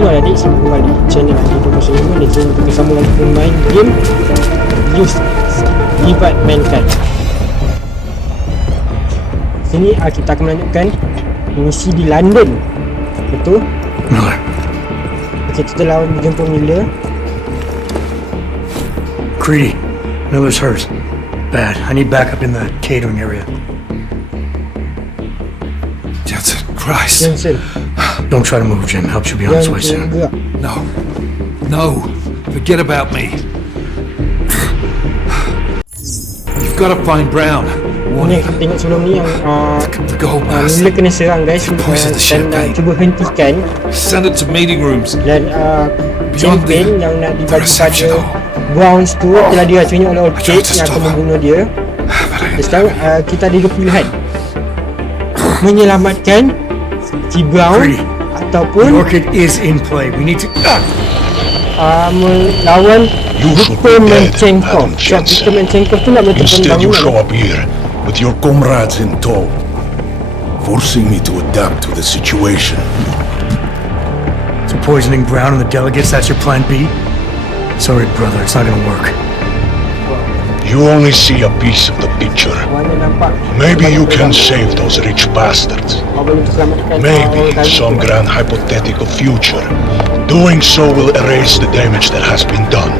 Jom adik sambung kembali channel Hidup Bersama dan channel kita sambung lagi bermain game Devided Mankind. Sini kita akan melanjutkan misi di London. Betul? Miller. Kita telah berjumpa Miller. Creedy, Miller's hurt. Bad. I need backup in the catering area. Jensen, Christ. Jensen. Don't try to move, Jim. Helps you be on its way soon. No. Forget about me. You've got to find Brown. Ni tengok sebelum ni yang The gold mask. Miller kena serang guys dan cuba hentikan. Send it to meeting rooms. Dan Beyond campaign yang nak dibagi reception pada hall. Browns tu telah diracuni oleh Orchid yang akan membunuh dia. Dan sekarang kita ada dua pilihan, menyelamatkan si Brown Creedy, ataupun the orchid is in play. We need to... melawan Victor Menamatjan. Sebab Victor Menamatjan tu nak menentukan Instead, you show bangunan. up here with your comrades in tow, forcing me to adapt to the situation. So poisoning Brown and the delegates, that's your plan B? Sorry, brother, it's not gonna work. You only see a piece of the picture. Mana nampak Maybe you can save those rich bastards. Maybe in some grand hypothetical future. Doing so will erase the damage that has been done,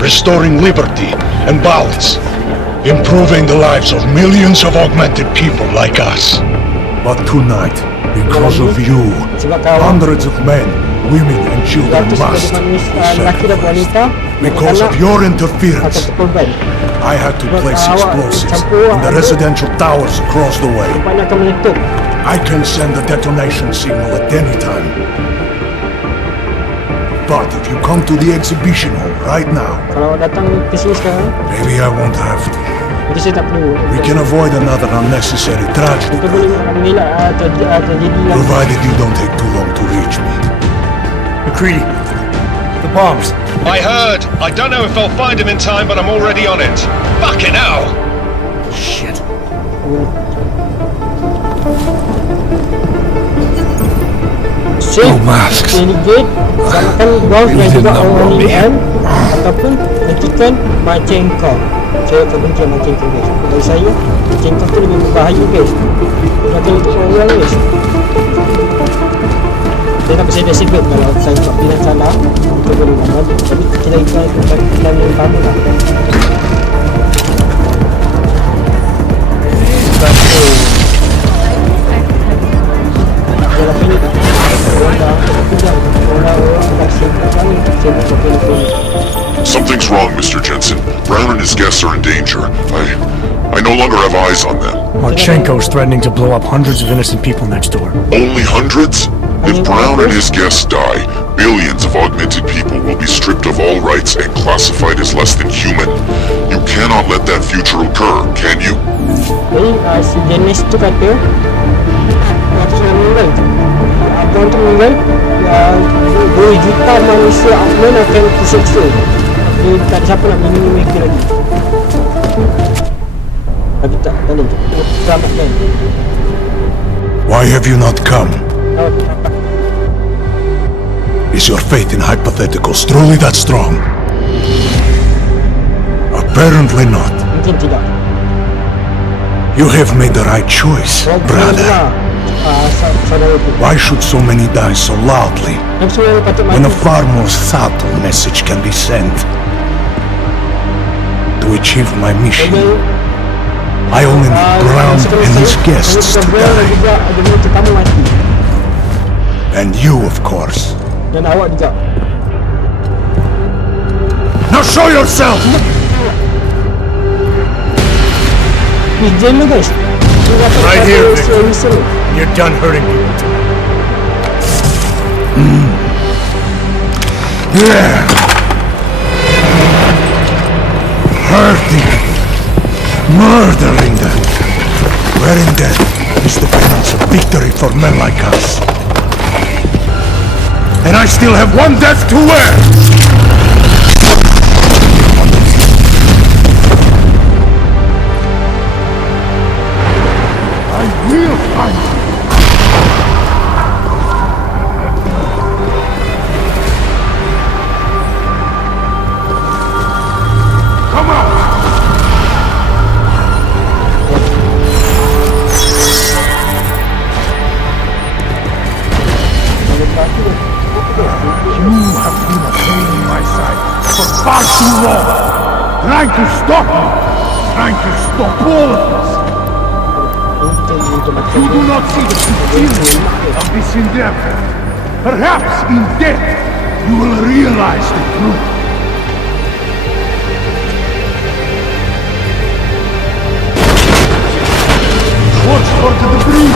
restoring liberty and balance, improving the lives of millions of augmented people like us. But tonight, because of you, hundreds of men, women and children must be sacrificed. Because of your interference, I had to place explosives in the residential towers across the way. I can send a detonation signal at any time. But if you come to the exhibition hall right now, Kalau datang ke sini sekarang, maybe I won't have to. mungkin saya tak perlu. We can avoid another unnecessary tragedy, Kita boleh mengelak terjadi lagi. provided you don't take too long to reach me. McCready, the bombs. I heard. I don't know if I'll find him in time, but I'm already on it. Fucking hell! Shit. No masks. Delegate, selamatkan Brown dan juga orang Indian ataupun hentikan Menamatjan. Saya akan benci Menamatjan guys. Bagi saya, Menamatjan tu lebih berbahaya guys. Dia akan untuk orang guys. Saya tak percaya sebab kalau saya tak pilihan salah, kita boleh buat. Tapi kita ikut pilihan yang pertama lah. Something's wrong, Mr. Jensen. Brown and his guests are in danger. I no longer have eyes on them. Marchenko's threatening to blow up hundreds of innocent people next door. Only hundreds? If Brown and his guests die, billions of augmented people will be stripped of all rights and classified as less than human. You cannot let that future occur, can you? Jadi si Dennis tu kata waktu saya meninggal, Brown tu meninggal, 2 juta manusia augment akan terseksa. Jadi tak ada siapa nak melindungi mereka lagi. Tapi tak boleh selamatkan. Why have you not come? Is your faith in hypotheticals truly that strong? Apparently not. Mungkin tidak. You have made the right choice, brother. Why should so many die so loudly when a far more subtle message can be sent? To achieve my mission, I only need Brown and his guests to die. And you, of course. Dan awak juga. Now show yourself! Pigeon lu guys. Right here, Victor. You're done hurting people. Yeah. Hurting them. Murdering them. Wearing death is the penance of victory for men like us. And I still have one death to wear! I will find you! You have been a pain in my side for far too long. Trying to stop me. Trying to stop all of us. You do not see the futility of this endeavor. Perhaps in death you will realize the truth. Watch for the debris!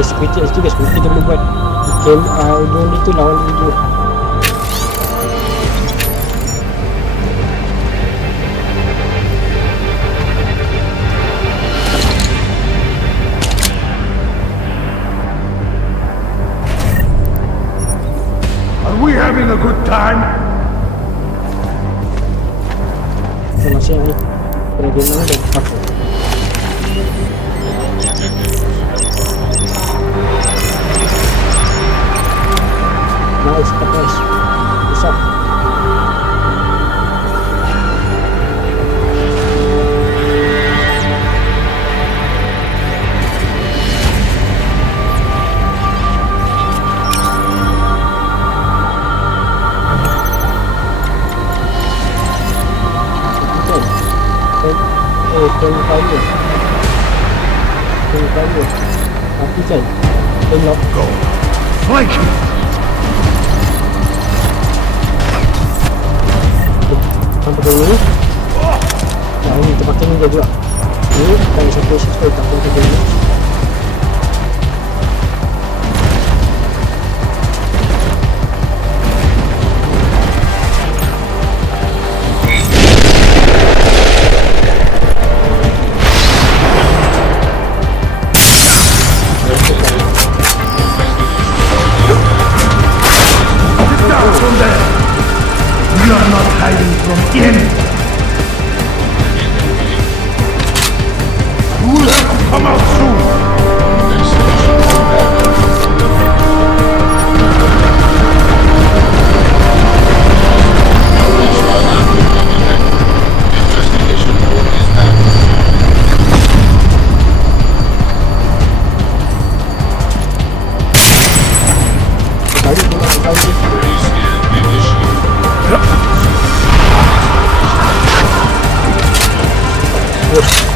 Security tu guys, kita boleh buat game drone itu lawan video. Are we having a good time? Masih ni. Kena game mana dah? Apa? Nice, nice. What's up? Tapi kan, unlock. Go. Flank him. Sampai ke sini. Nah, ini tempatnya ni juga. Ini kita bisa proses supaya tak sampai ke sini.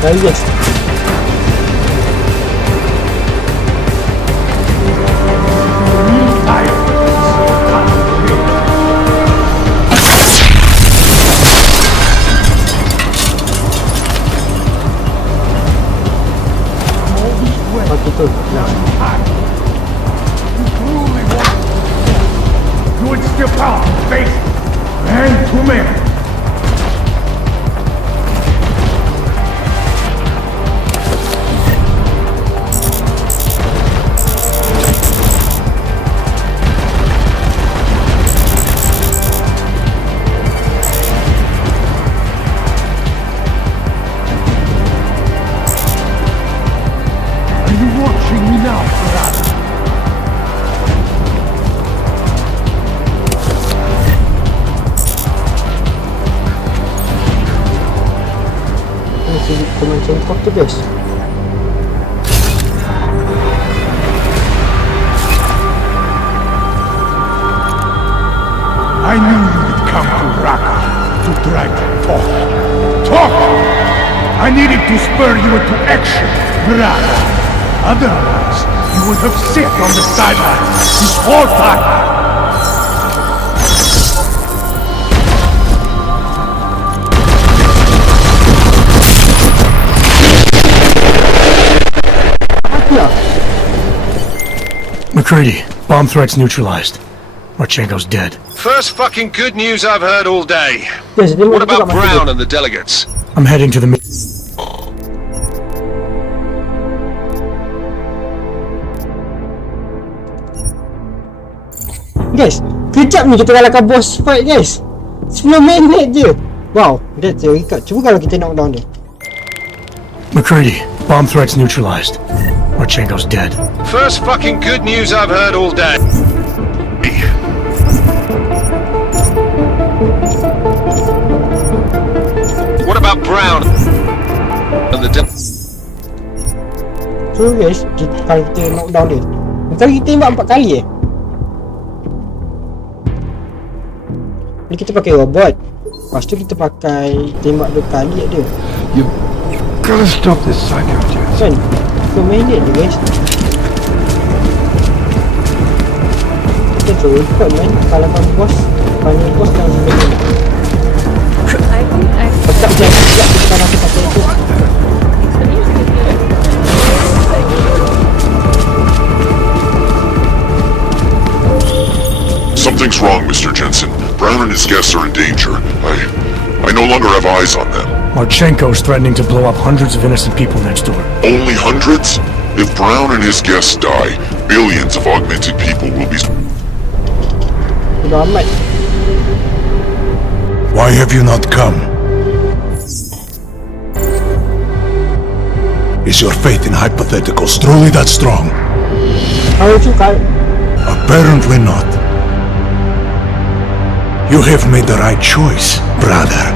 Yes. You would step out and face man to man. To this. I knew you would come to Raqqa to try to talk. Talk! I needed to spur you into action, Miranda. Otherwise, you would have sat on the sidelines this whole time. McCready, bomb threats neutralized. Marchenko's dead. First fucking good news I've heard all day. Yes, What about Brown and the delegates? I'm heading to the... Guys, kejap ni kita kalahkan boss fight guys. 10 minit je. Wow, that's a record. Cuba kalau kita knock down dia. McCready, Bomb threat's neutralized. Marchenko's dead. First fucking good news I've heard all day. What about Brown? And the So guys, kalau kita knock down dia, kali kita tembak 4 kali Ni kita pakai robot. Lepas tu kita pakai tembak 2 kali dia. You gotta stop this psychopath. Kan? So main dia guys. Kita cuba ikut man. Kalahkan bos. Banyak bos dan sebagainya. Tetap jangan silap kita nak pakai itu. Something's wrong, Mr. Jensen. Brown and his guests are in danger. I no longer have eyes on them. Marchenko's threatening to blow up hundreds of innocent people next door. Only hundreds? If Brown and his guests die, billions of augmented people will be... Sudah amat. Why have you not come? Is your faith in hypotheticals truly that strong? Kalau cukai. Apparently not. You have made the right choice, brother.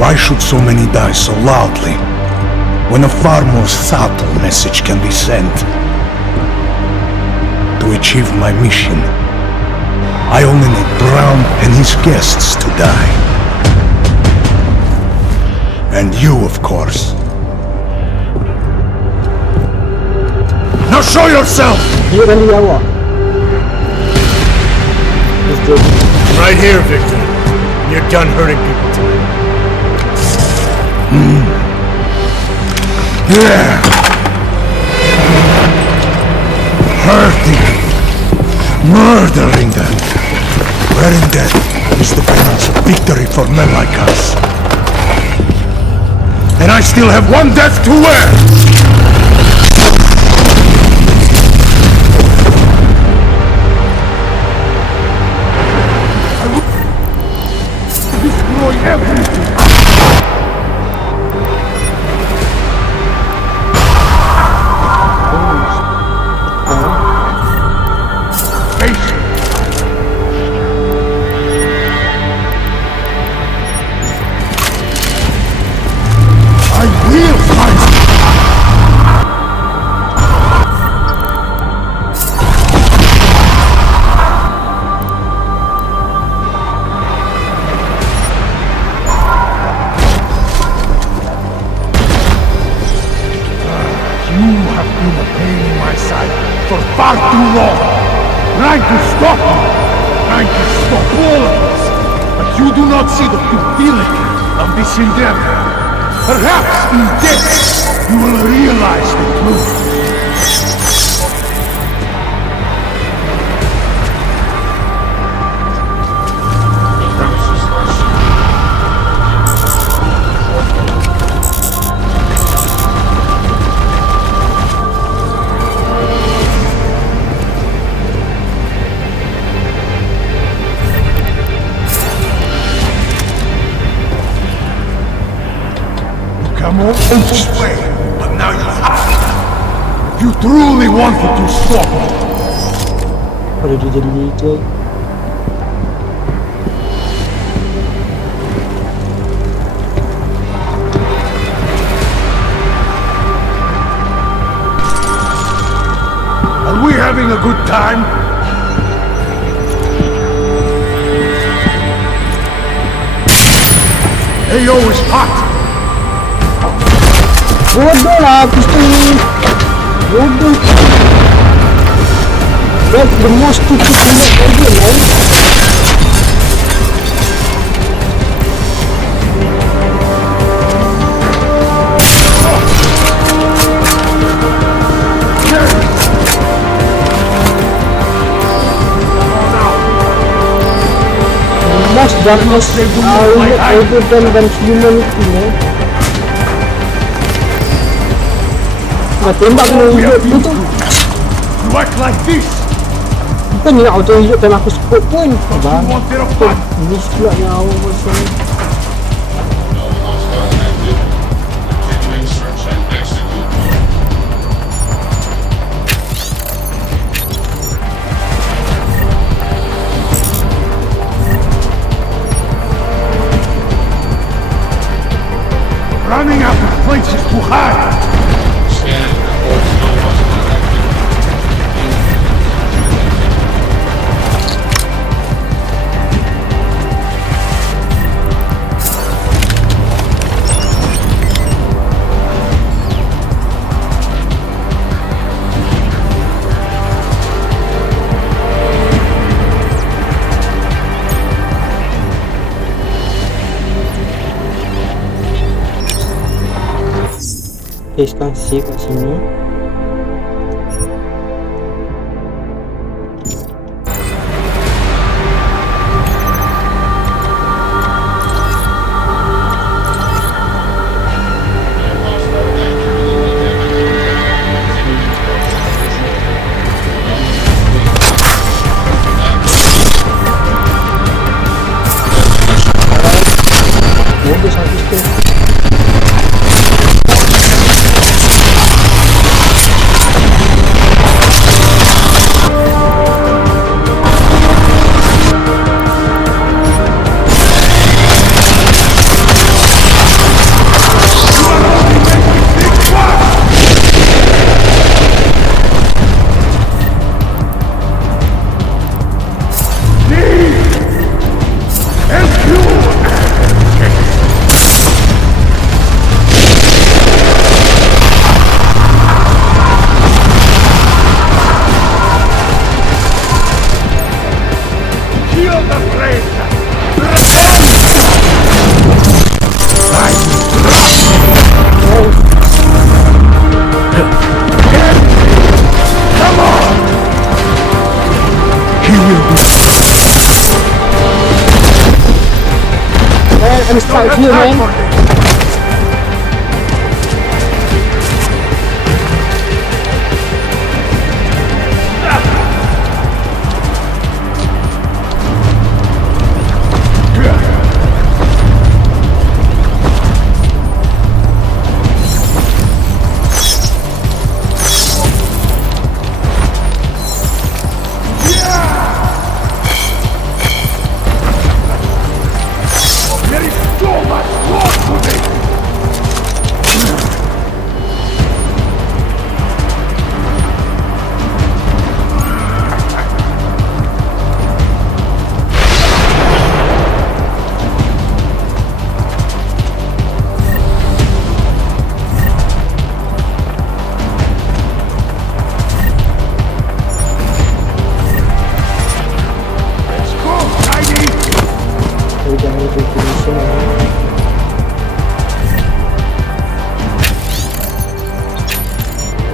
Why should so many die so loudly, when a far more subtle message can be sent? To achieve my mission, I only need Brown and his guests to die. And you, of course. Now show yourself! Dia kali awak. Right here, Victor. You're done hurting people tonight. Yeah. Hurting. Murdering them. Wherein death is the penance of victory for men like us. And I still have one death to wear! Destroy everything. I will find you. You have been a pain in my side for far too long. Trying to stop me. Trying to stop all of us. But you do not see the futility of this endeavor. Perhaps in death you will realize the truth. Come on this way, but now you have. You truly wanted to stop me. Pada dia jadi itu. Are we having a good time? AO is hot. Bodoh lah pistol ni. Bodoh. That's the most stupid idea man. Most darkness older than humanity, man. Nak tembak kena hidupku tu. You act like this. Bukan ni nak auto hidupkan aku scope pun. Abang, You want their fight. miss pula yang awal macam ni. ekspansi kat sini. Bagus habis tu. I'm stuck here, man.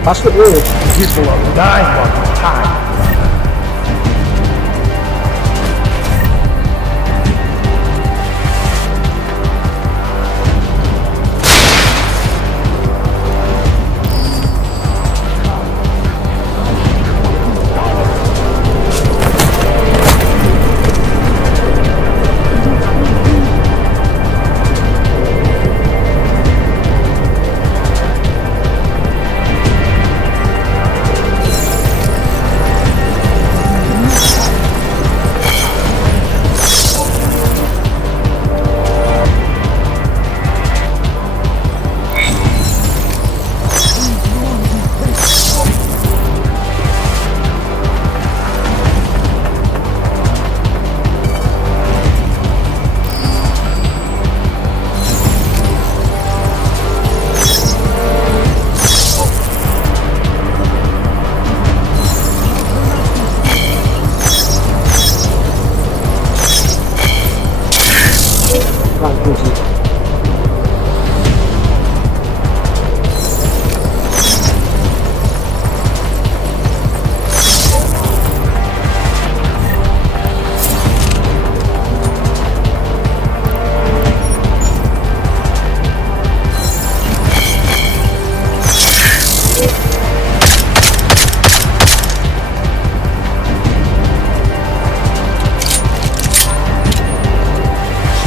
Masuk dulu. People are dying on the time.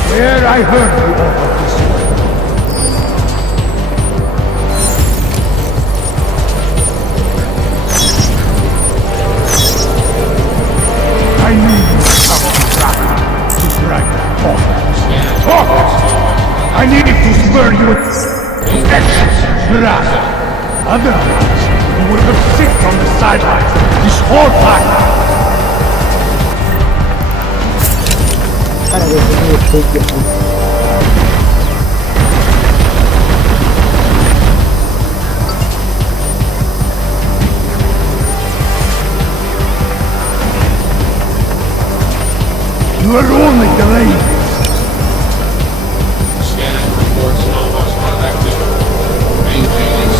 Where I heard you over this way. I knew you would come to Raka to drag talkers. Talkers! I needed to spur you to actions, Raka. Otherwise, you would have sit on the sidelines this whole time. Cara, eu vou ter que... You are only delaying. Scanning reports almost unaffected. Maintaining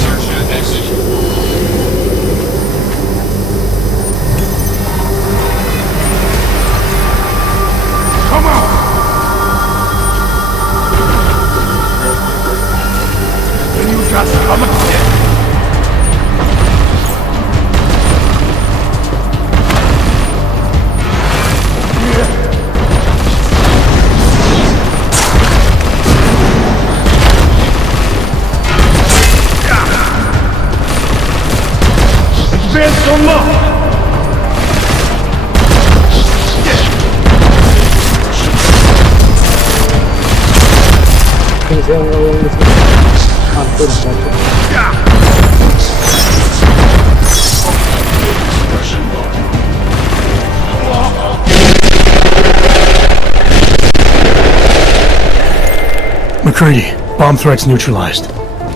Ini saya orang di sini. Hampir satu. McCready, bomb threats neutralized.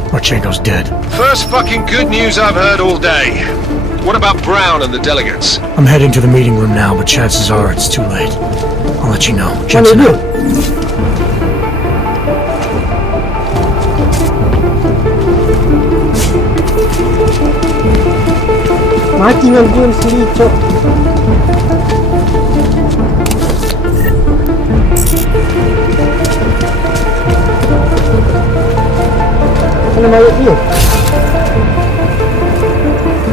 Marchenko's dead. First fucking good news I've heard all day. What about Brown and the delegates? I'm heading to the meeting room now, but chances are it's too late. I'll let you know. Mana Jensen dia? out. Mati dengan gun sendiri, cok. Mana mayat dia?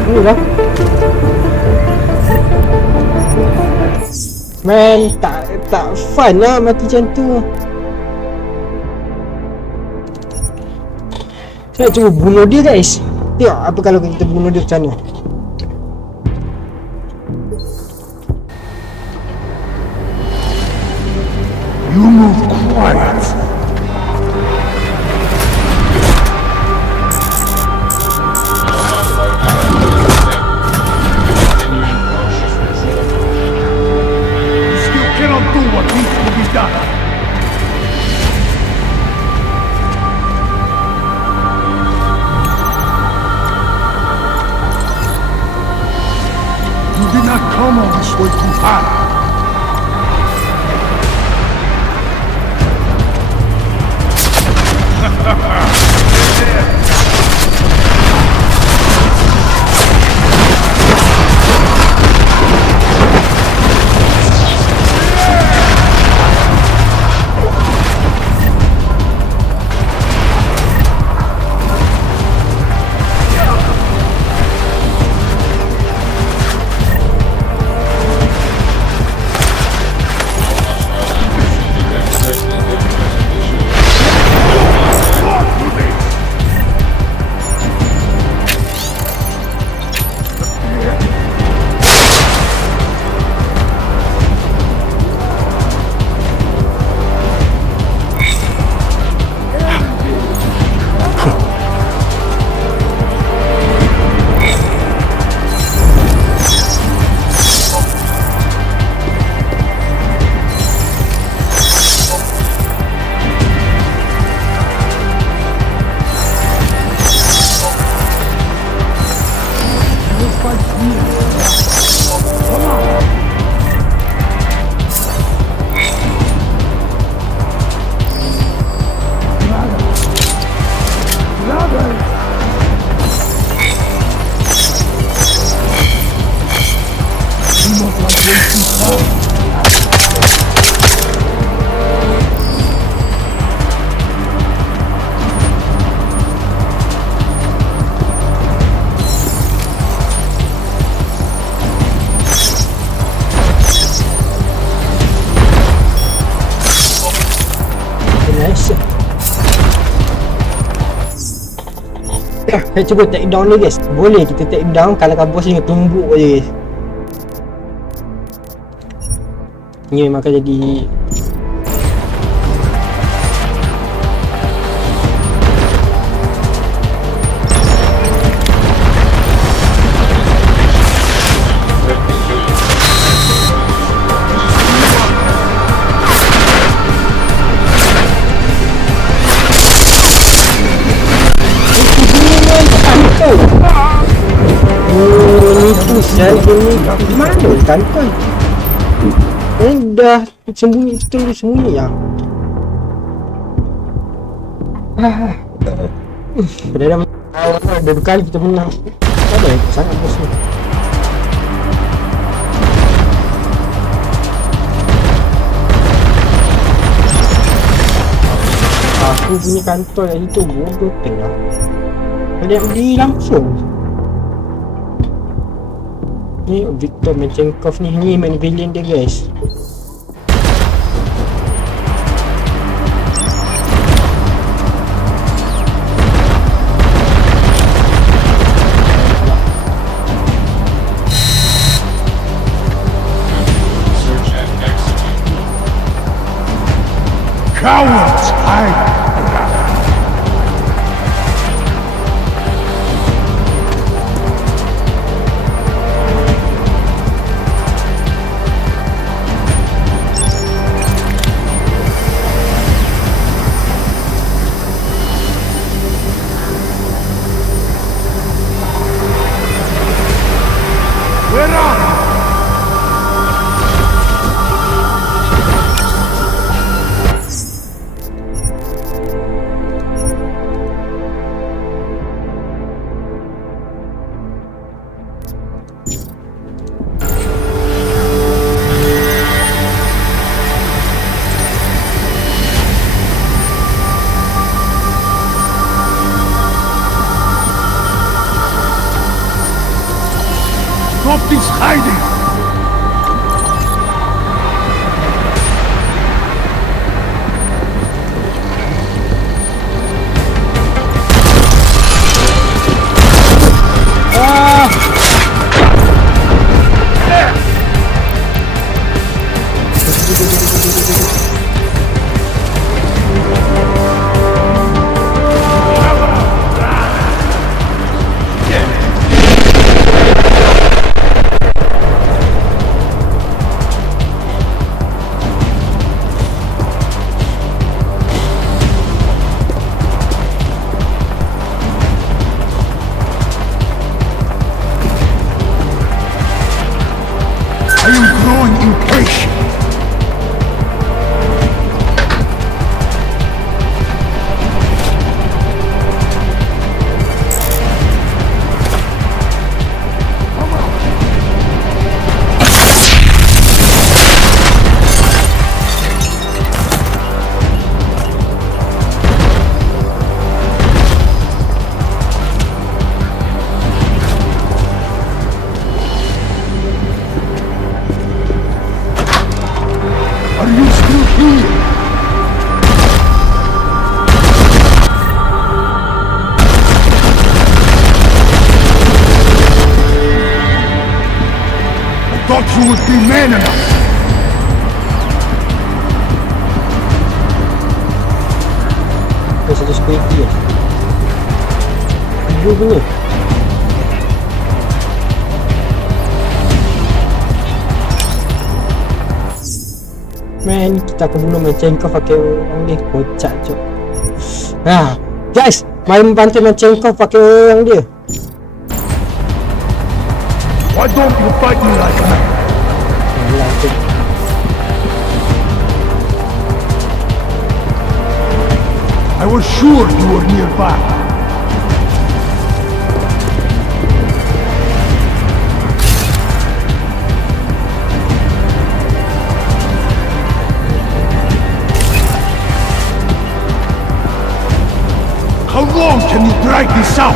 Ini lah. Man, tak fun lah mati macam tu. Saya nak cuba bunuh dia, guys. Tengok apa kalau kita bunuh dia macam mana. You move quiet. You still cannot do what needs to be done. You did not come all this way to hide. Saya cuba take down dia, guys. Boleh kita take down kalau bos ni tumbuk je, guys. Ni memang akan jadi dan ini di mana kantor? Dah sembunyi ya. Perdana ada 2 kali kita menang. Ada sangat bos ni. Aku punya kantor yang itu bodoh tengah. Dia berdiri langsung. Ni Victor Menamatjan ni main villain dia, guys. Cowards hide. Where are you? Stop this hiding! I am growing impatient. Are you still here? I thought you would be man enough. Bisa disebut dia. Aduh bener. Man, kita akan bunuh Menamatjan pakai orang dia. Kocak cok. Nah, guys, mari membantu Menamatjan pakai orang dia. Why don't you fight me like a man? I was sure you were nearby. How long can you drag this out?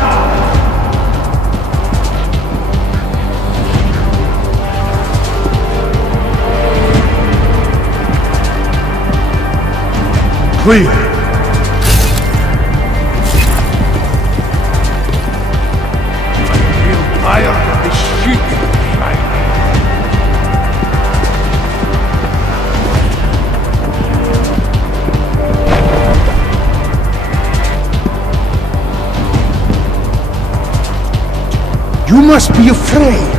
Clear. I feel tired of this shit. You must be afraid.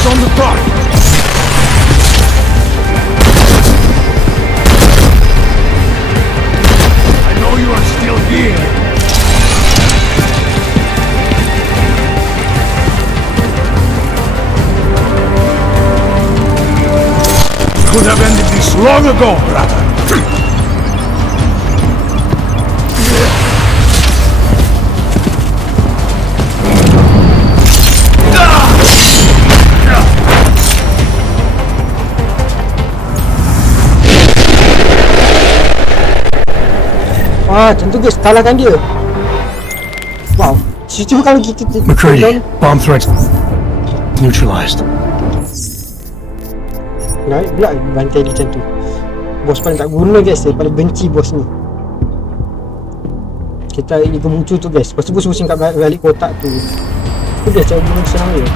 On the bar. I know you are still here. Could have ended this long ago, brother. Tentu guys, kalahkan dia. Wow, cuma kalau kita McCready, bomb threats neutralized. naik pula bantai dia macam tu. Bos paling tak guna guys, saya paling benci bos ni. Kita ikut muncul tu guys, lepas tu bos pusing kat balik kotak tu. Tu guys, cara bunuh senang dia.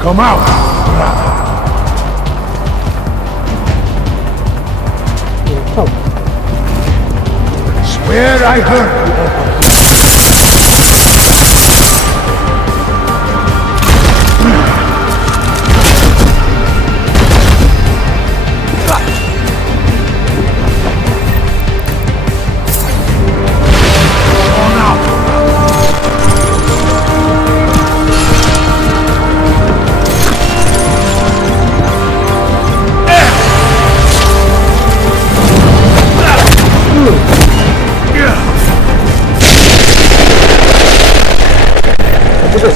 Come out! Kau Swear I heard you.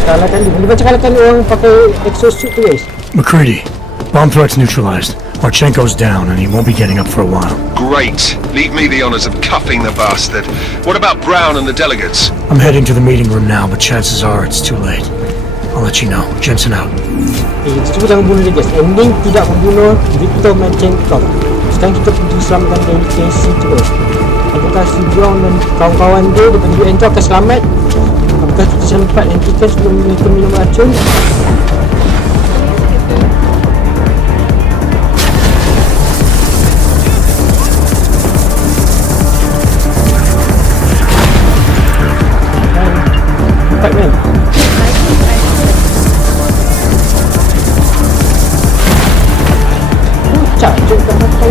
kalahkan dia. Boleh baca kalahkan orang pakai exosuit tu guys. McCready, bomb threats neutralized. Marchenko's down and he won't be getting up for a while. Great. Leave me the honors of cuffing the bastard. What about Brown and the delegates? I'm heading to the meeting room now, but chances are it's too late. I'll let you know. Jensen out. Cuba jangan bunuh dia guys. Ending tidak membunuh Victor Menamatjan. Sekarang kita pergi selamatkan dari Casey tu guys. Apakah si Brown dan kawan-kawan dia daripada UN tu akan selamat? Apakah kita sempat hentikan sebelum mereka minum racun? Empat kan? Cacuk kat mata.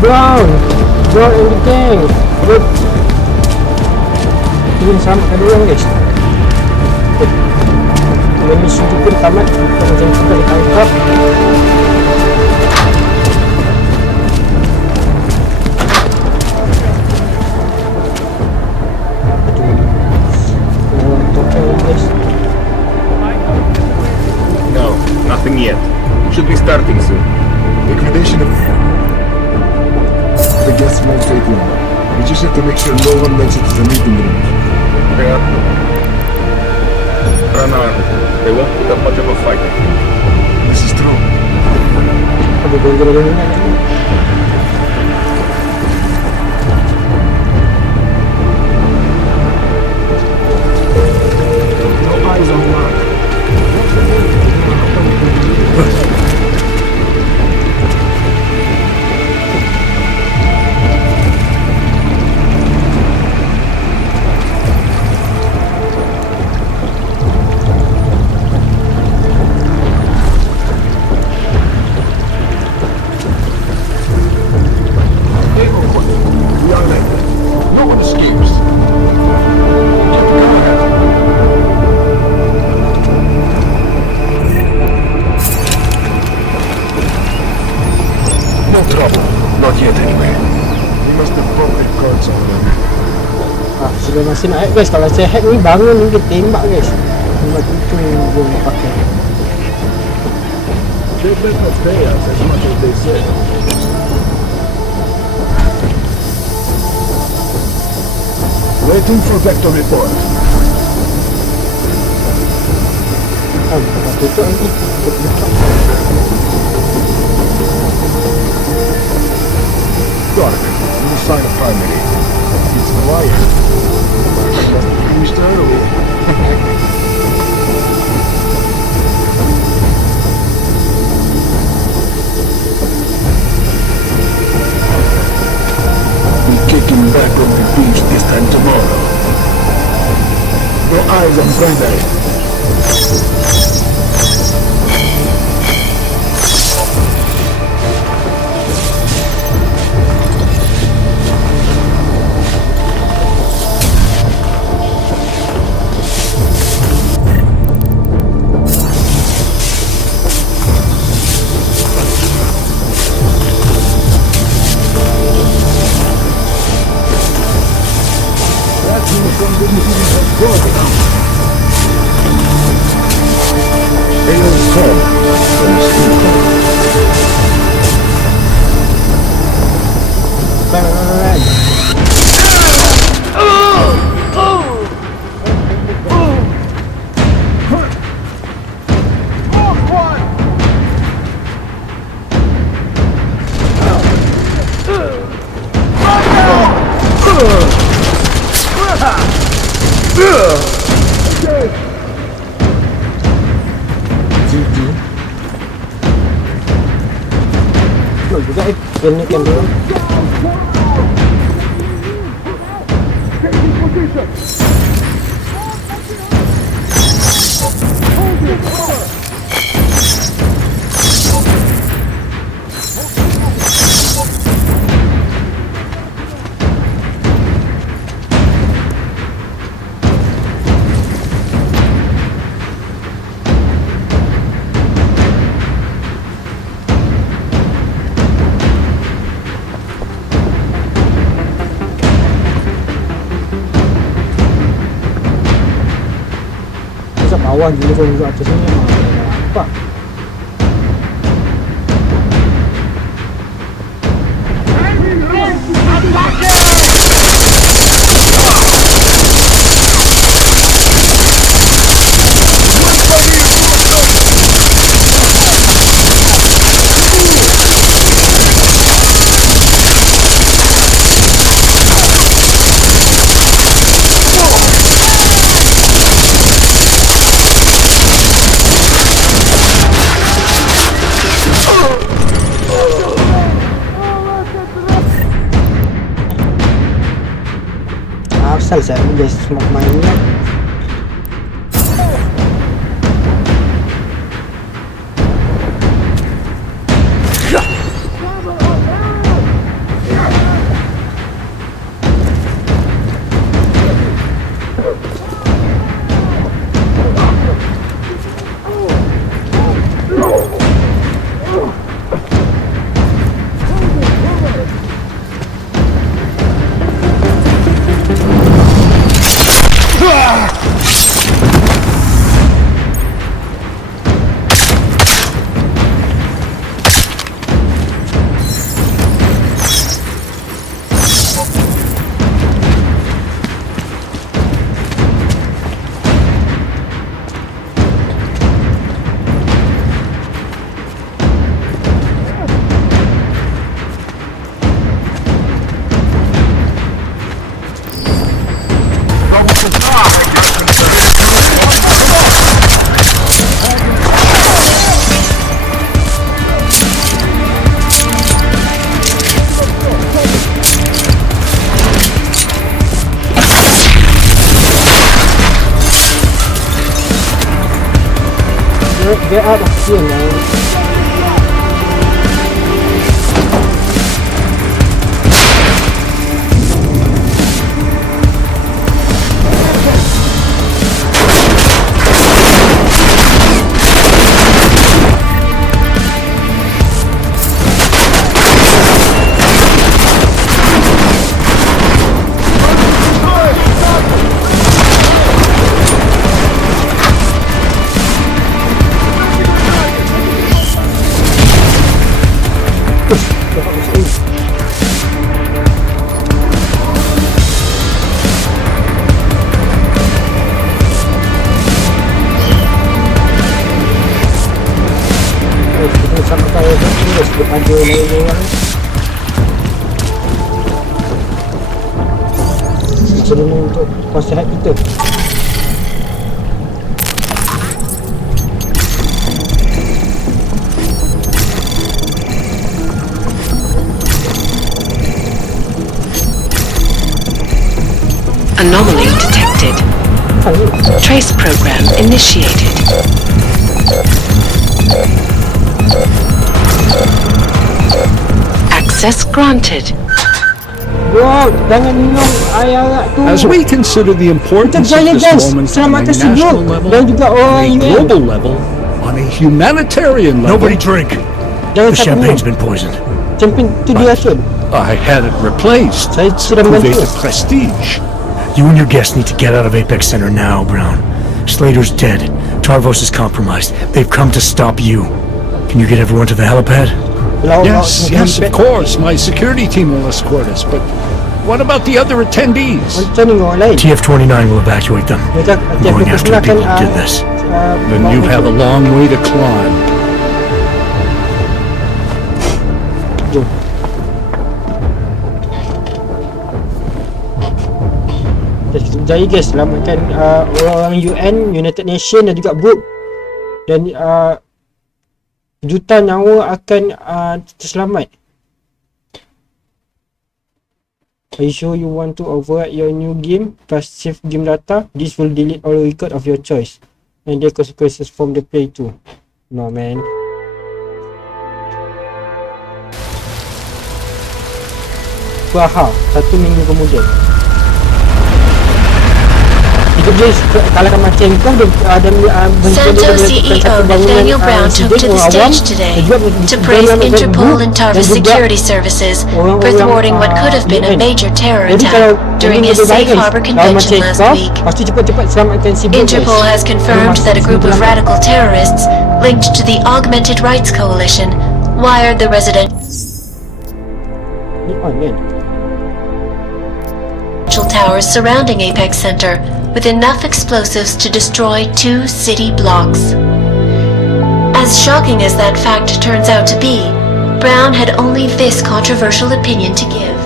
Brown and the gang. Good. Kita selamatkan dia orang guys. Misi tu pun tamat. Kita macam kita ditangkap. No, nothing yet. Should be starting soon. Liquidation of the guests won't take long. We just have to make sure no one makes it to the meeting room. They are unarmed. They won't put up much of a fight. This is true. Ada gonggongan ni. No eyes on Mark. We are late. No one escapes. Get the car ahead. No trouble. Not yet anyway. We must have both their cards on them. Sudah masih nak hack guys. Kalau saya hack ni bangun ni dia tembak guys. Tembak itu yang dia pakai. They better pay us as much as they said. Waiting for vector report. Tutup nanti. Dark. No sign of primary. It's quiet. I must have finished early. We'll kick him back on the beach this time tomorrow. No eyes on primary. Hail's head from the steeple. Loh juga ini kan dulu. Sa bawah dulu kalau atasnya apa? Selesai guys smart mainnya. Get out of here, man. Sama kayak terus berpadu lainnya sebelum untuk konsep kita. Anomaly detected. Trace program initiated. Access granted. As we consider the importance of this moment on a national level, on a global level, on a humanitarian level... Nobody drink. The champagne's been poisoned. I had it replaced to prove the prestige. You and your guests need to get out of Apex Center now, Brown. Slater's dead. Tarvos is compromised. They've come to stop you. Can you get everyone to the helipad? Yes, of course. My security team will escort us, but what about the other attendees? TF-29 will evacuate them. I'm going after the people who did this. Then you have a long way to climb. Jadi guys, selamatkan orang-orang UN, United Nation dan juga Brooke. Dan juta nyawa akan terselamat. Are you sure you want to override your new game plus save game data? This will delete all record of your choice and the consequences from the play too. No man. Wah, 1 minggu kemudian. Santo CEO Nathaniel Brown took to the stage today to praise Interpol and Tarvis security services for thwarting what could have been a major terror attack during his safe harbor convention last week. Interpol has confirmed that a group of radical terrorists linked to the Augmented Rights Coalition wired the residential towers surrounding Apex Center with enough explosives to destroy 2 city blocks. As shocking as that fact turns out to be, Brown had only this controversial opinion to give.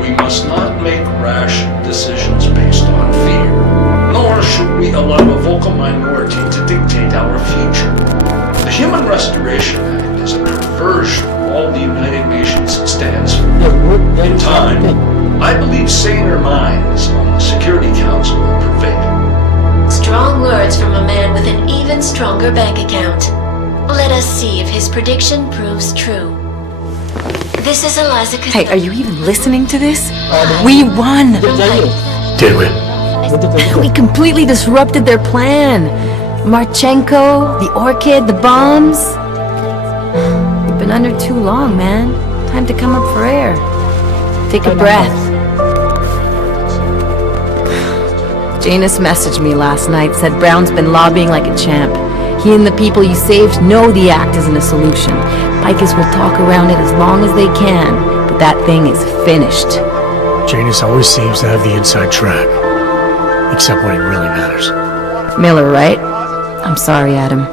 We must not make rash decisions based on fear, nor should we allow a vocal minority to dictate our future. The Human Restoration Act is a perversion of all the United Nations stands for. In time, I believe saner minds on the Security Council will prevail. Strong words from a man with an even stronger bank account. Let us see if his prediction proves true. This is Eliza. Hey, are you even listening to this? We won! Did we? We completely disrupted their plan. Marchenko, the Orchid, the bombs. You've been under too long, man. Time to come up for air. Take a breath. Janus messaged me last night, said Brown's been lobbying like a champ. He and the people you saved know the act isn't a solution. Bikers will talk around it as long as they can, but that thing is finished. Janus always seems to have the inside track. Except when it really matters. Miller, right? I'm sorry, Adam.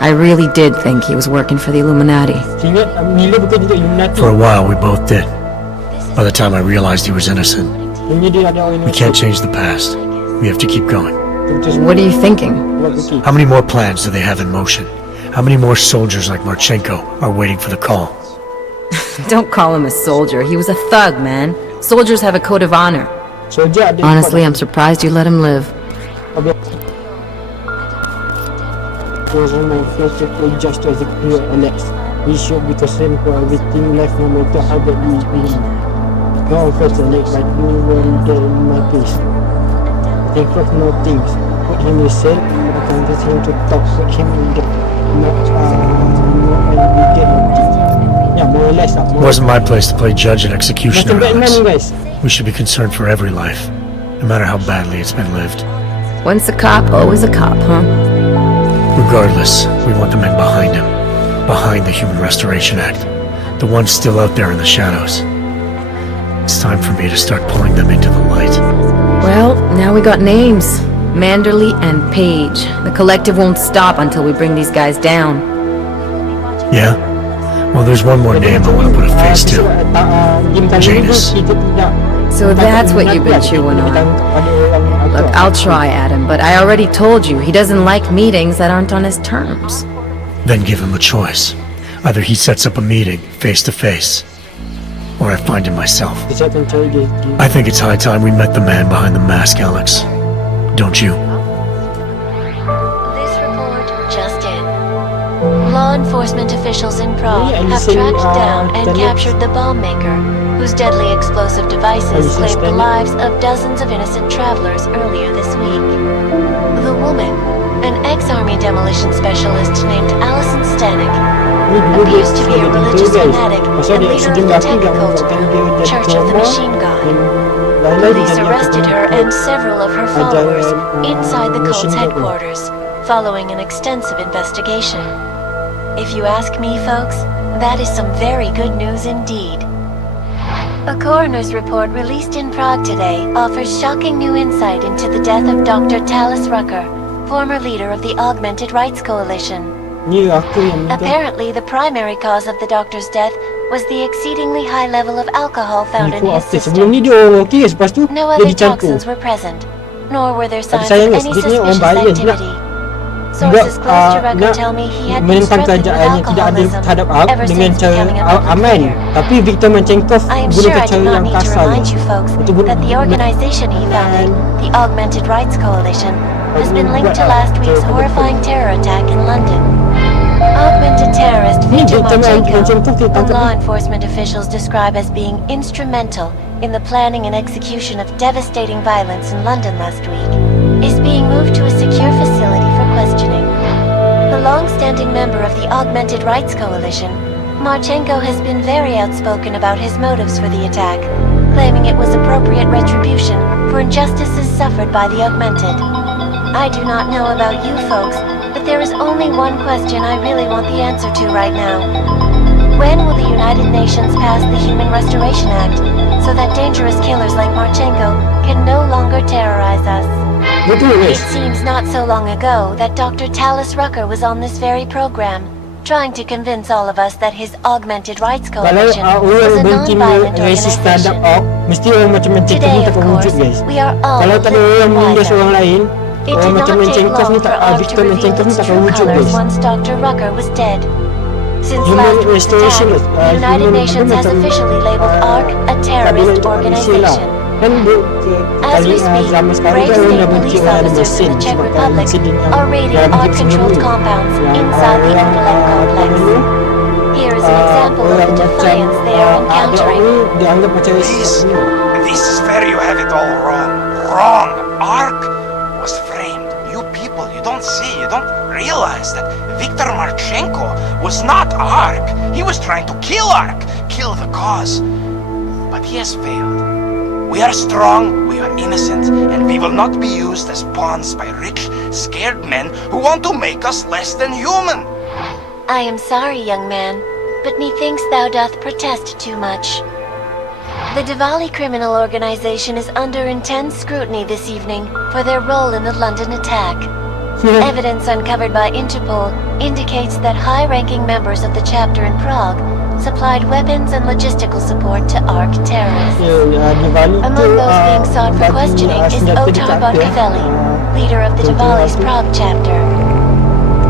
I really did think he was working for the Illuminati. For a while, we both did. By the time I realized he was innocent. We can't change the past. We have to keep going. What are you thinking? How many more plans do they have in motion? How many more soldiers like Marchenko are waiting for the call? Don't call him a soldier. He was a thug, man. Soldiers have a code of honor. Honestly, I'm surprised you let him live. Just as a clear Alex. We should be concerned for everything left no matter how bad we be. No offense Alex, but you weren't there in my place. Think of no things. Put him in cell, I can get him to talk, put him in the more or less. It wasn't my place to play judge and executioner, Alex. We should be concerned for every life, no matter how badly it's been lived. Once a cop, always a cop, huh? Regardless, we want the men behind him. Behind the Human Restoration Act. The ones still out there in the shadows. It's time for me to start pulling them into the light. Well, now we got names. Manderley and Page. The collective won't stop until we bring these guys down. Yeah? Well, there's one more name I want to put a face to. Janus. So that's what you've been chewing on. Look, I'll try, Adam, but I already told you, he doesn't like meetings that aren't on his terms. Then give him a choice. Either he sets up a meeting, face to face, or I find him myself. I think it's high time we met the man behind the mask, Alex. Don't you? This report just in. Law enforcement officials in Prague have tracked down and captured the bomb maker, whose deadly explosive devices claimed the lives of dozens of innocent travelers earlier this week. The woman, an ex-army demolition specialist named Alison Stanek, appears to be a religious fanatic and leader of the tech cult group Church of the Machine God. Police arrested her and several of her followers inside the cult's headquarters, following an extensive investigation. If you ask me, folks, that is some very good news indeed. A coroner's report released in Prague today offers shocking new insight into the death of Dr. Talis Rucker, former leader of the Augmented Rights Coalition. Apparently, the primary cause of the doctor's death was the exceedingly high level of alcohol found in his system. No other toxins were present, nor were there signs of any suspicious activity. Sources close to Rucker tell me he had been struggling with alcoholism ever since becoming a public figure. I am sure I do not need to remind you folks that the organization he founded, the Augmented Rights Coalition, has been linked to last week's horrifying terror attack in London. Augmented terrorist Viktor Marchenko, whom law enforcement officials describe as being instrumental in the planning and execution of devastating violence in London last week, is being moved to a secure facility for questioning. A long-standing member of the Augmented Rights Coalition, Marchenko has been very outspoken about his motives for the attack, claiming it was appropriate retribution for injustices suffered by the Augmented. I do not know about you folks, but there is only one question I really want the answer to right now. When will the United Nations pass the Human Restoration Act so that dangerous killers like Marchenko can no longer terrorize us? It seems not so long ago that Dr. Talis Rucker was on this very program, trying to convince all of us that his Augmented Rights Coalition was a non-violent organization. Today, of course, we are all living wiser. It did not take long for Og to reveal its true colors once Dr. Rucker was dead. Since last week's attack, the United Nations has officially labeled ARC a terrorist organization. As we speak, brave state police officers in the Czech Republic are raiding ARC-controlled compounds inside the Intellect complex. Here is an example of the defiance they are encountering. This is where you have it all wrong. Wrong! ARC was framed. You people, you don't see, you don't realize that Viktor Marchenko was not ARC. He was trying to kill ARC, kill the cause. But he has failed. We are strong, we are innocent, and we will not be used as pawns by rich, scared men who want to make us less than human. I am sorry, young man, but methinks thou doth protest too much. The Diwali criminal organization is under intense scrutiny this evening for their role in the London attack. Evidence uncovered by Interpol indicates that high-ranking members of the chapter in Prague supplied weapons and logistical support to ARC terrorists. Among those being sought for questioning is Otar Bartkavelli, leader of the Diwali's Prague chapter.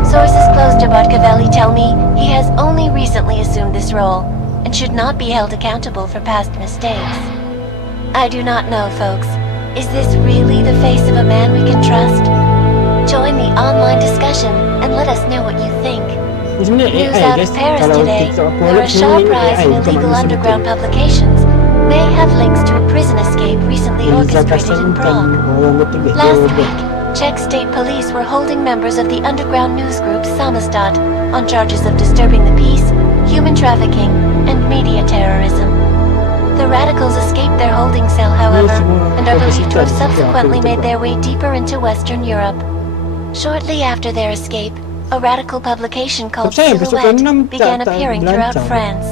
Sources close to Bartkavelli tell me he has only recently assumed this role and should not be held accountable for past mistakes. I do not know, folks. Is this really the face of a man we can trust? Join the online discussion and let us know what you think. News out of Paris today, where a sharp rise in illegal underground publications may have links to a prison escape recently orchestrated in Prague. Last week, Czech state police were holding members of the underground news group Samizdat on charges of disturbing the peace, human trafficking, and media terrorism. The radicals escaped their holding cell, however, and are believed to have subsequently made their way deeper into Western Europe. Shortly after their escape, a radical publication called Silhouette began appearing throughout France.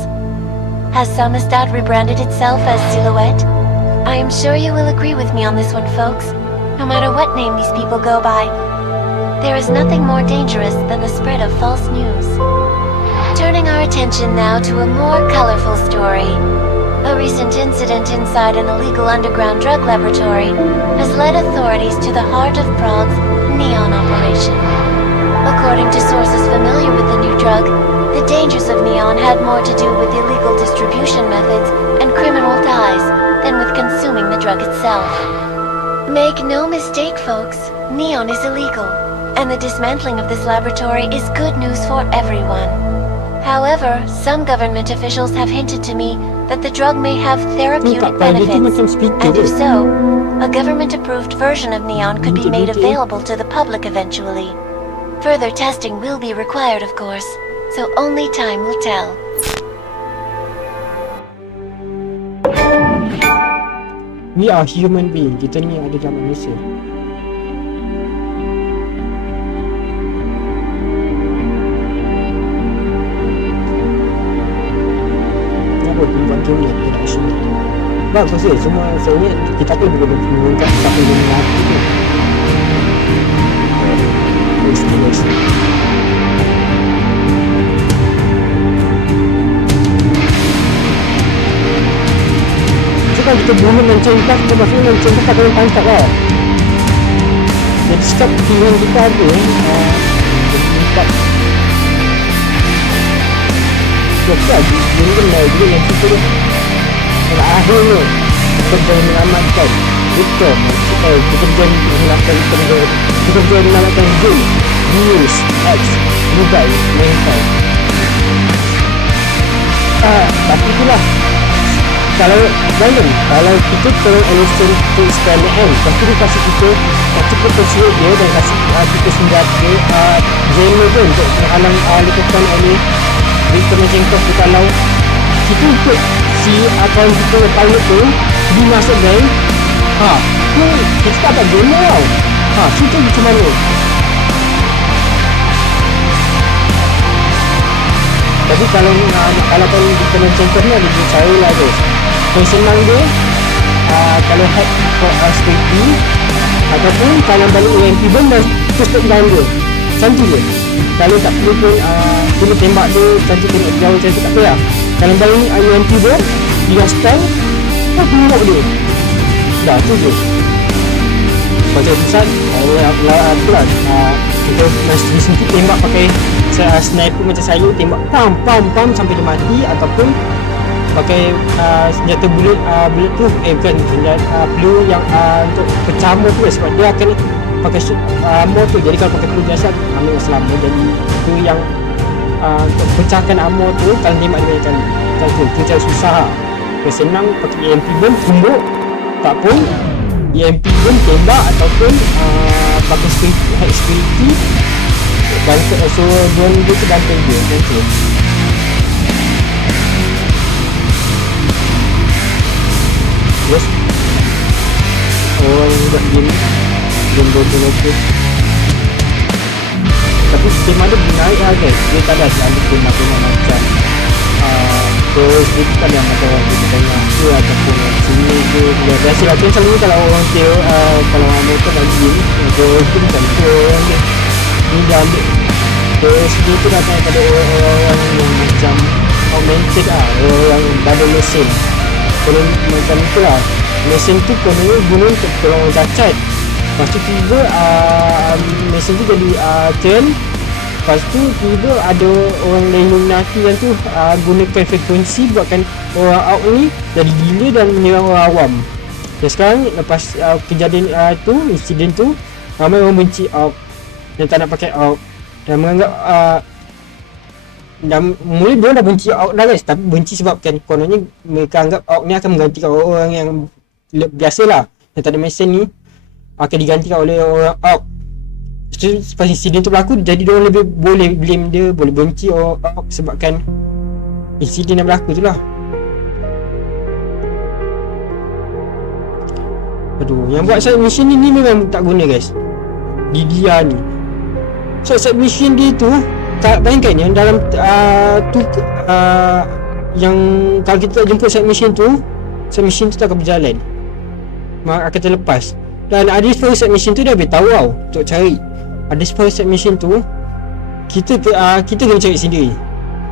Has Samizdat rebranded itself as Silhouette? I am sure you will agree with me on this one, folks, no matter what name these people go by. There is nothing more dangerous than the spread of false news. Turning our attention now to a more colorful story. A recent incident inside an illegal underground drug laboratory has led authorities to the heart of Prague's neon operation. According to sources familiar with the new drug, the dangers of neon had more to do with illegal distribution methods and criminal ties than with consuming the drug itself. Make no mistake, folks, neon is illegal, and the dismantling of this laboratory is good news for everyone. However, some government officials have hinted to me that the drug may have therapeutic benefits, and if so, a government-approved version of neon could be made available to the public eventually. Further testing will be required, of course, so only time will tell. We are human being. Kita ni adalah manusia. Kenapa perempuan tu ni kita tak sure? Bagus je, semua saya ingat kita pun juga mengungkap siapa yang mati tu. Yes. Kalau kita bunuh mencengkak, kita maksudnya mencengkak kat dalam tangkap lah. Jadi setiap pilihan kita ada tempat setiap dia kenal juga yang kita pada akhirnya bekerja menyelamatkan Victor, bekerja menyelamatkan Deus, X, Devided, Menamatjan. Tapi itulah, kalau kita turun Ellison to expand the end, lepas tu dia kasih kita persuade dia dan kasih kita senjata Jamer tu untuk menghalang lekukan oleh Menamatjan tu. Kalau kita ikut si akaun kita yang pilot tu dia masuk bank, kita tak dapat Jamer tau. Kita macam mana? Tapi kalau nak kalahkan Menamatjan tu ni ada dua cara lah guys. Yang senang dia kalau hack security ataupun kalau balik EMP bom dan terus tekan dia macam tu je. Kalau tak perlu pun kena tembak dia cantik tengok jauh macam tu, tak payah. Kalau balik EMP bom dia stand kau tembak dia dah tu je. Macam pusat tu lah kita mesti tembak pakai sniper macam saya, tembak pam sampai dia mati, ataupun pakai senjata bulletproof bukan senjata peluru yang untuk pecah armor tu, sebab dia akan pakai armor tu. Jadi kalau pakai peluru biasa ambil selama, jadi itu yang untuk pecahkan armor tu kalau tembak dia kali. Macam tu cara susah lah. Kalau senang pakai EMP bom tumbuk, tak pun EMP bom tembak, ataupun pakai security bantu suruh drone dia tu bantu dia macam tu. Yes. Orang buat game tu. Tapi sistem ada menarik lah guys. Dia tak ada selalu pun macam terus dia bukan yang macam orang dia tengah tu ataupun sini tu. Biasalah tu selalu kalau orang teo kalau orang mereka nak game terus tu macam tu orang dia ni dah ambil terus dia tu datang pada orang-orang yang macam augmented lah, orang badan mesin. Kalau macam itulah, mesin tu kononnya guna untuk tolong orang cacat. Lepas tu tiba mesin tu jadi turn. Lepas tu tiba ada orang Illuminati yang tu gunakan frekuensi buatkan orang out ni jadi gila dan menyerang orang awam. Dan sekarang lepas kejadian tu, insiden tu, ramai orang benci out dan tak nak pakai out dan menganggap dan mula dia dah benci out dah guys, tapi benci sebab kan kononnya mereka anggap out ni akan menggantikan orang yang biasalah yang tak ada mesin ni akan digantikan oleh orang out. Lepas insiden tu berlaku, jadi dia lebih boleh blame dia, boleh benci orang out sebabkan insiden yang berlaku tu lah. Aduh, yang buat side mission ni memang tak guna guys. Dia ni so side mission dia tu, bayangkan yang dalam yang kalau kita tak jemput side mission tu tak akan berjalan, akan terlepas. Dan ada separuh side mission tu dia boleh tahu tau untuk cari. Ada separuh side mission tu kita kena cari sendiri.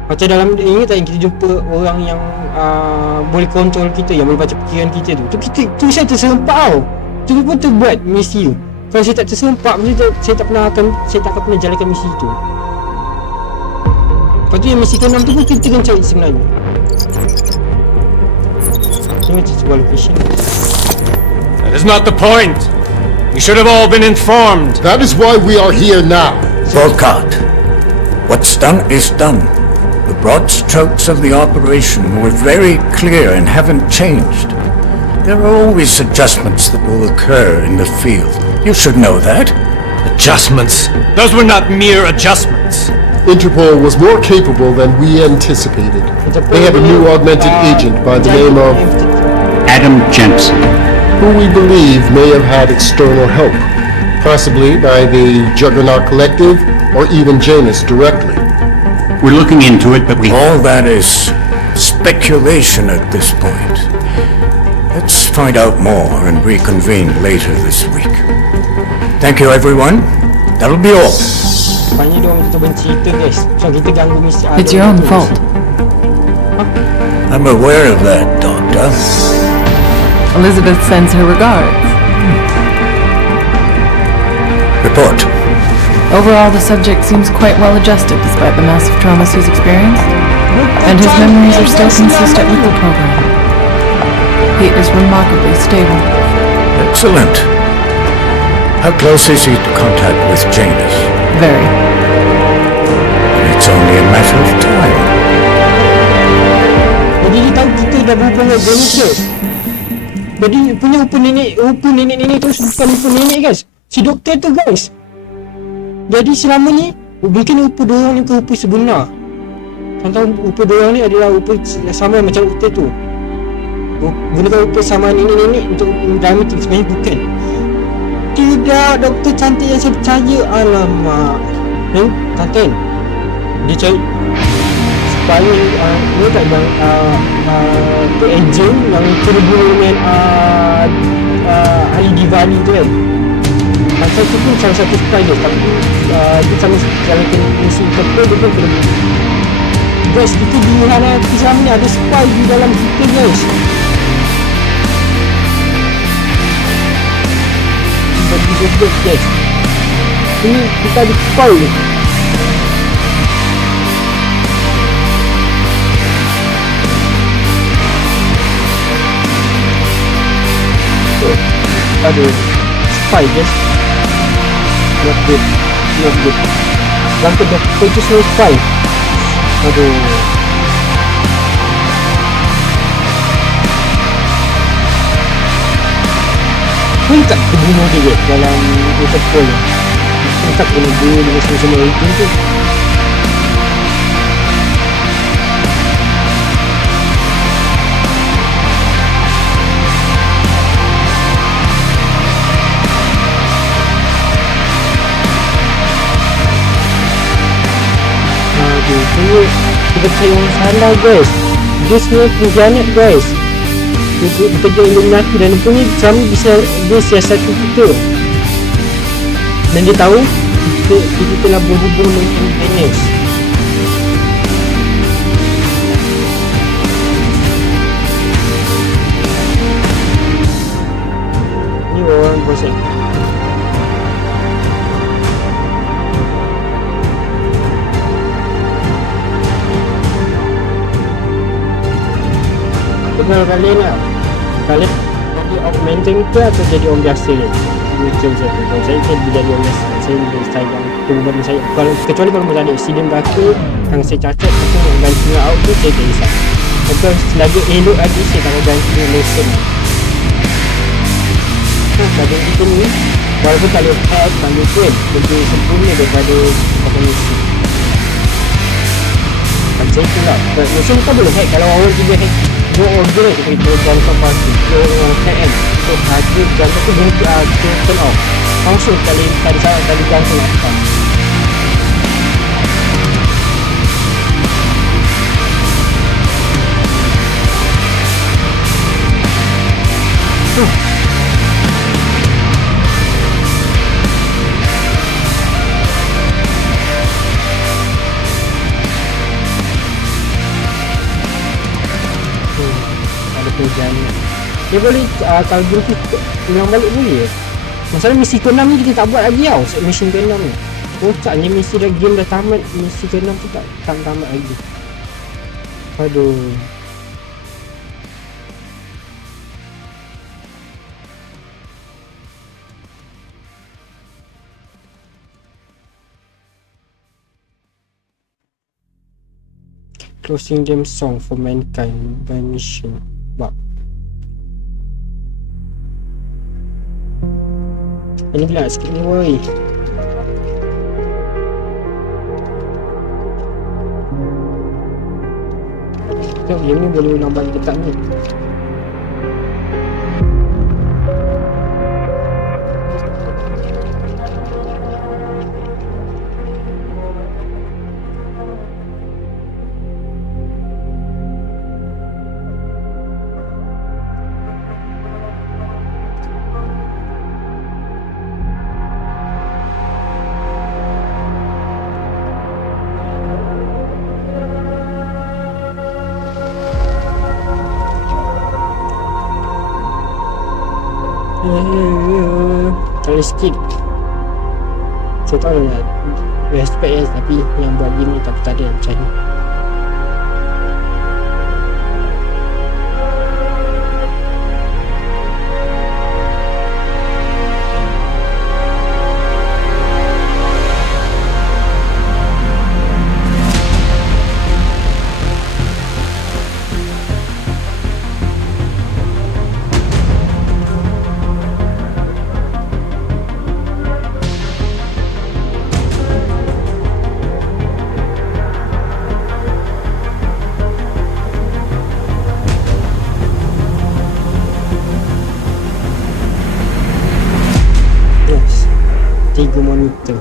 Macam dalam ingat tak yang kita jumpa orang yang boleh kontrol kita, yang boleh baca fikiran kita tu saya terserempak tau. Tu pun terbuat misi tu. Kalau saya tak terserempak, saya tak akan pernah jalankan misi tu. Lepas tu yang misi ke-6 tu pun kita kena cari sebenarnya. Ini macam sebuah location. That is not the point. We should have all been informed. That is why we are here now. Volkart, what's done is done. The broad strokes of the operation were very clear and haven't changed. There are always adjustments that will occur in the field. You should know that. Adjustments? Those were not mere adjustments. Interpol was more capable than we anticipated. They have a new augmented agent by the name of Adam Jensen. who we believe may have had external help, possibly by the Juggernaut Collective or even Janus directly. We're looking into it, but All that is speculation at this point. Let's find out more and reconvene later this week. Thank you, everyone. That'll be all. Rupanya dia orang kita benci kita guys. So kita ganggu misi. It's your own fault. I'm aware of that, Doctor. Elizabeth sends her regards. Report. Overall, the subject seems quite well adjusted despite the massive traumas he's experienced, and his memories are still consistent with the program. He is remarkably stable. Excellent. How close is he to contact with Janus? Very. It's only a matter of time. Jadi dia tahu kita dah berhubung dengan Janus guys. Jadi punya upu nenek tu bukan upu nenek guys. Si doktor tu guys. Jadi selama ni mungkin upu dorang ni ke upu sebenar. Contoh upu dorang ni adalah upu sama macam doktor tu. Gunakan upu sama nenek-nenek untuk dramatik, sebenarnya bukan. Tidak, doktor cantik yang saya percaya. Alamak. Kantin. Dia cari supaya ni tak yang tu agent yang terhubung dengan ahli Diwali tu kan. Masa tu pun salah satu spy dia, tapi dia sama jalankan misi Interpol dia pun kena. Guys, kita di Wuhan selama ni ada spy di dalam kita guys. Bagi joget guys. Ini kita ada spy ni. Aduh, spy guys. Not good. Yang kedua, itu semua spy. Aduh. Pun tak terbunuh dia dalam Interpol. Pun tak kena bunuh dengan semua agent tu. Kita percaya orang salah guys. Dia semua pengkhianat guys. Dia bekerja Illuminati dan dia punya sama bisa dia siasati kita. Dan dia tahu kita telah berhubung dengan Deus. Ni orang proses. Kalau kalian nak kalian jadi augmenting ke atau jadi orang biasa ni? Macam saya kan jadi orang biasa. Saya boleh sayang perubatan saya. Kecuali kalau ada accident berlaku yang saya cacat, aku nak ganti dengan out tu saya tak risau. Tapi selagi elok lagi saya tak nak ganti dengan lesson. Badan kita ni walaupun tak boleh hack, tak boleh pun lebih sempurna daripada kognisi. Macam itulah. Mesin kan boleh hack. Kalau orang tiba hack dua organ je kita jantung pasti KM untuk harga jantung tu berhenti turn off langsung kali jantung atas. Dia boleh kalau berhenti ulang balik boleh. Masalah misi ke-6 ni kita tak buat lagi tau. Misi ke-6 ni kocaknya misi dah game dah tamat. Misi ke-6 tu tak tamat lagi. Aduh. Closing them song for mankind by mission. Bak. Ini pula sikit ni woi. Tengok game ni boleh ulang balik ke tak ni. Tak boleh skip. Saya tahu lah respect tapi yang buat game ni tak ada macam ni. Tiga monitor.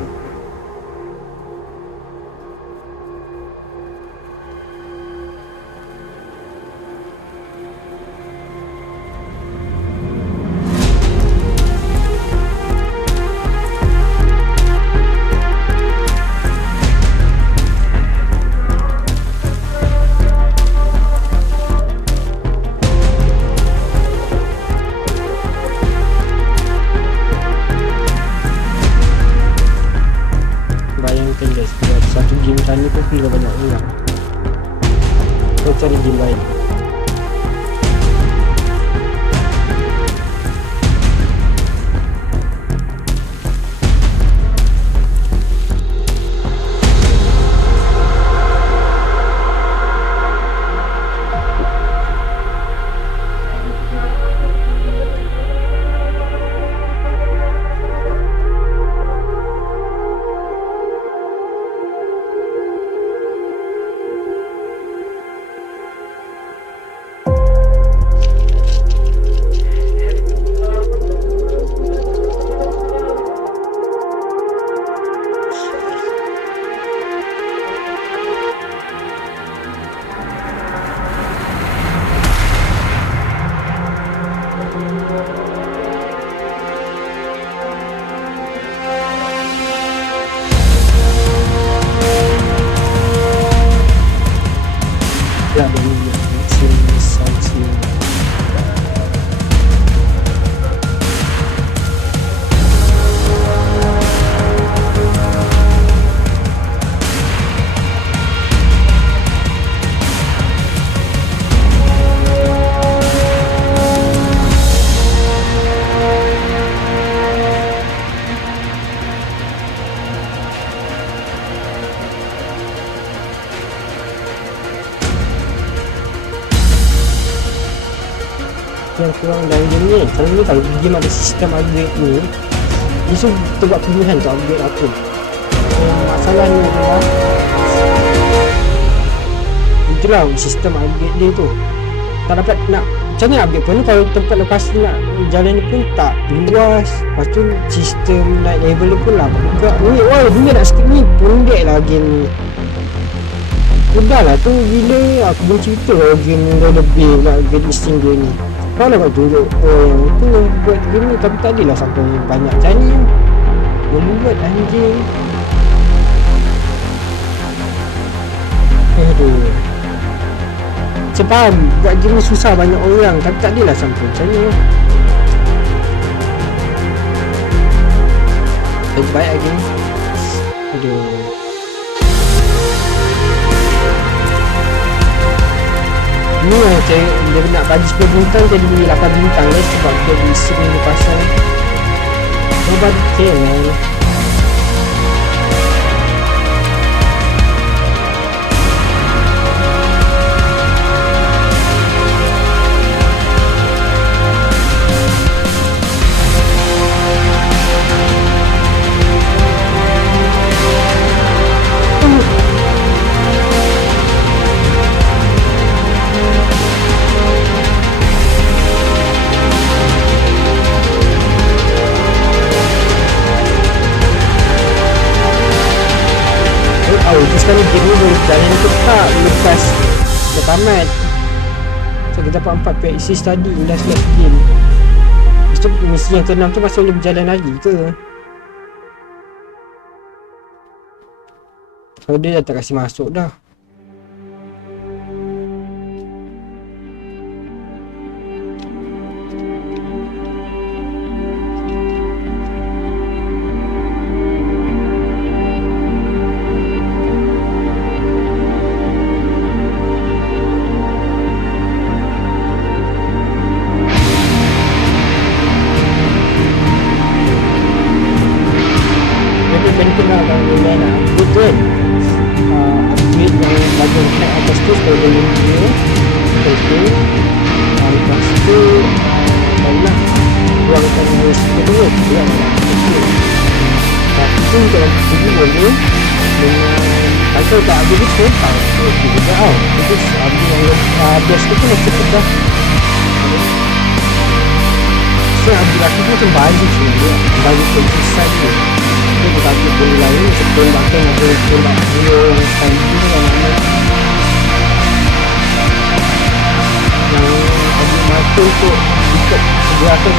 Bayangkan guys, buat satu game sana tu kira banyak orang. Kau cari game lain. Yang kurang dari game ni, kalau ni kalau game ada sistem upgrade ni, dia suruh kita buat pilihan untuk upgrade apa. Masalah ni adalah itulah sistem upgrade dia tu tak dapat nak macam mana upgrade pun ni. Kalau tempat lepas tu nak jalan ni pun tak luas, lepas tu sistem naik level pun lah buka ni. Wah bila nak skip ni pendek lah game ni. Udah lah tu bila aku pun cerita lah game ni dah lebih lah gadising dia ni. Kau nak tunjuk yang tu buat game ni, tapi tak adalah sampai banyak macam ni. Boleh buat anjing. Aduh, saya faham buat game ni susah banyak orang, tapi tak adalah sampai macam ni. Lebih baik lagi. Aduh, ni yang dia nak bagi 10 bintang jadi 8 bintang guys, sebab dia isi ni pasal nobody care man. Itu sekali game ni boleh jalan tetap lepas dah tamat. So kita dapat 4 PXC tadi last game. Lepas tu misi yang ke-6 tu masih boleh berjalan lagi ke? Kalau dia dah tak kasih masuk dah. Ini dia. Okay. Lepas tu banyak buangkan bus kedua dia adalah okay. Tapi untuk yang kedua boleh dengan kalau tak ada bus tak okay juga tau. Terus yang bus tu pun cukup dah. So ambil aku tu macam balik sebenarnya. Balik ke pusat tu. Dia berkata boleh lain macam tembakan atau tembak dia yang sekali tu kan nama yang ambil mata untuk dekat sebelah tu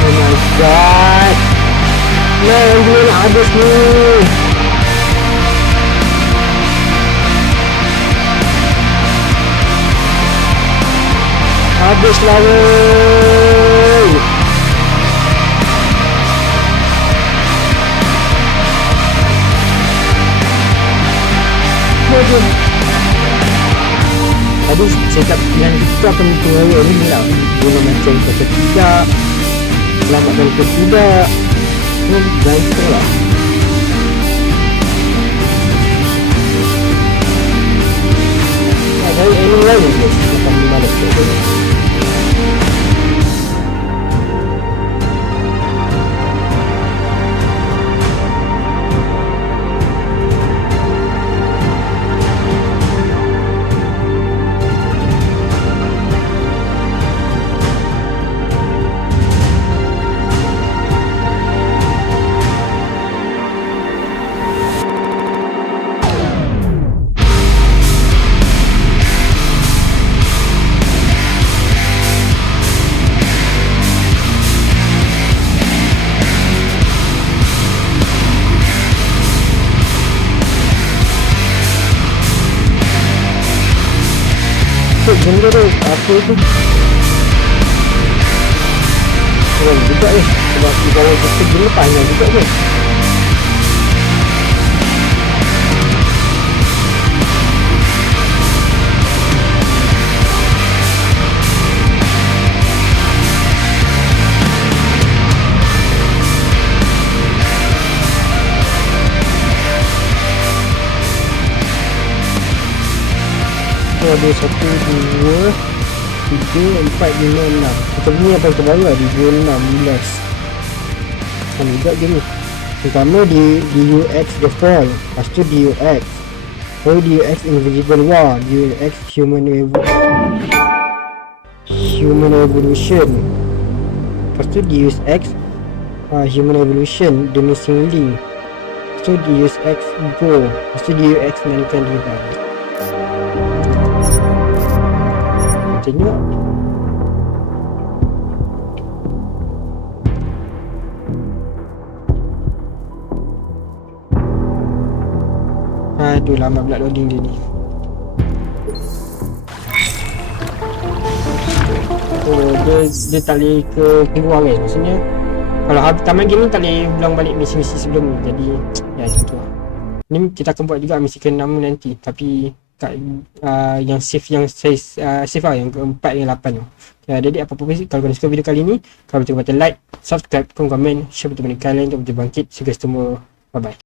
oh my god man, dia nak habis ni. Habislah weh. Aduh. Tadi saya tak yang kita akan mengenai ni lah. Menamatjan ke tidak, selamatkan ke tidak. Dan kita lah. Ada yang lain je akan balik ke sini. Benda tu apa tu keren juga sebab di bawah kita benda panjang juga tu. Ada 1, 2, 3, 4, 5, 6. Kita punya apa terbaru lah di 2016. Sama juga je ni. Pertama di UX The Fall. Lepas tu di UX di UX Invisible War. Di UX Human Evolution. Lepas tu di UX Human Evolution The Missing Link. Lepas tu di UX Go. Lepas tu di UX Mankind Revive. Tengok aduh lama pula loading dia ni. Oh dia tak boleh ke keluar kan, maksudnya kalau tamat game ni tak boleh ulang balik misi-misi sebelum ni. Jadi ya macam tu lah. Ni kita akan buat juga misi ke-6 nanti, tapi kat yang save save lah yang ke-4 dengan 8 tu. Ya, jadi apa-apa kalau kalian suka video kali ni, kalau betul button like, subscribe, komen, share betul-betul kalian untuk bangkit. Sekian semua. Bye bye.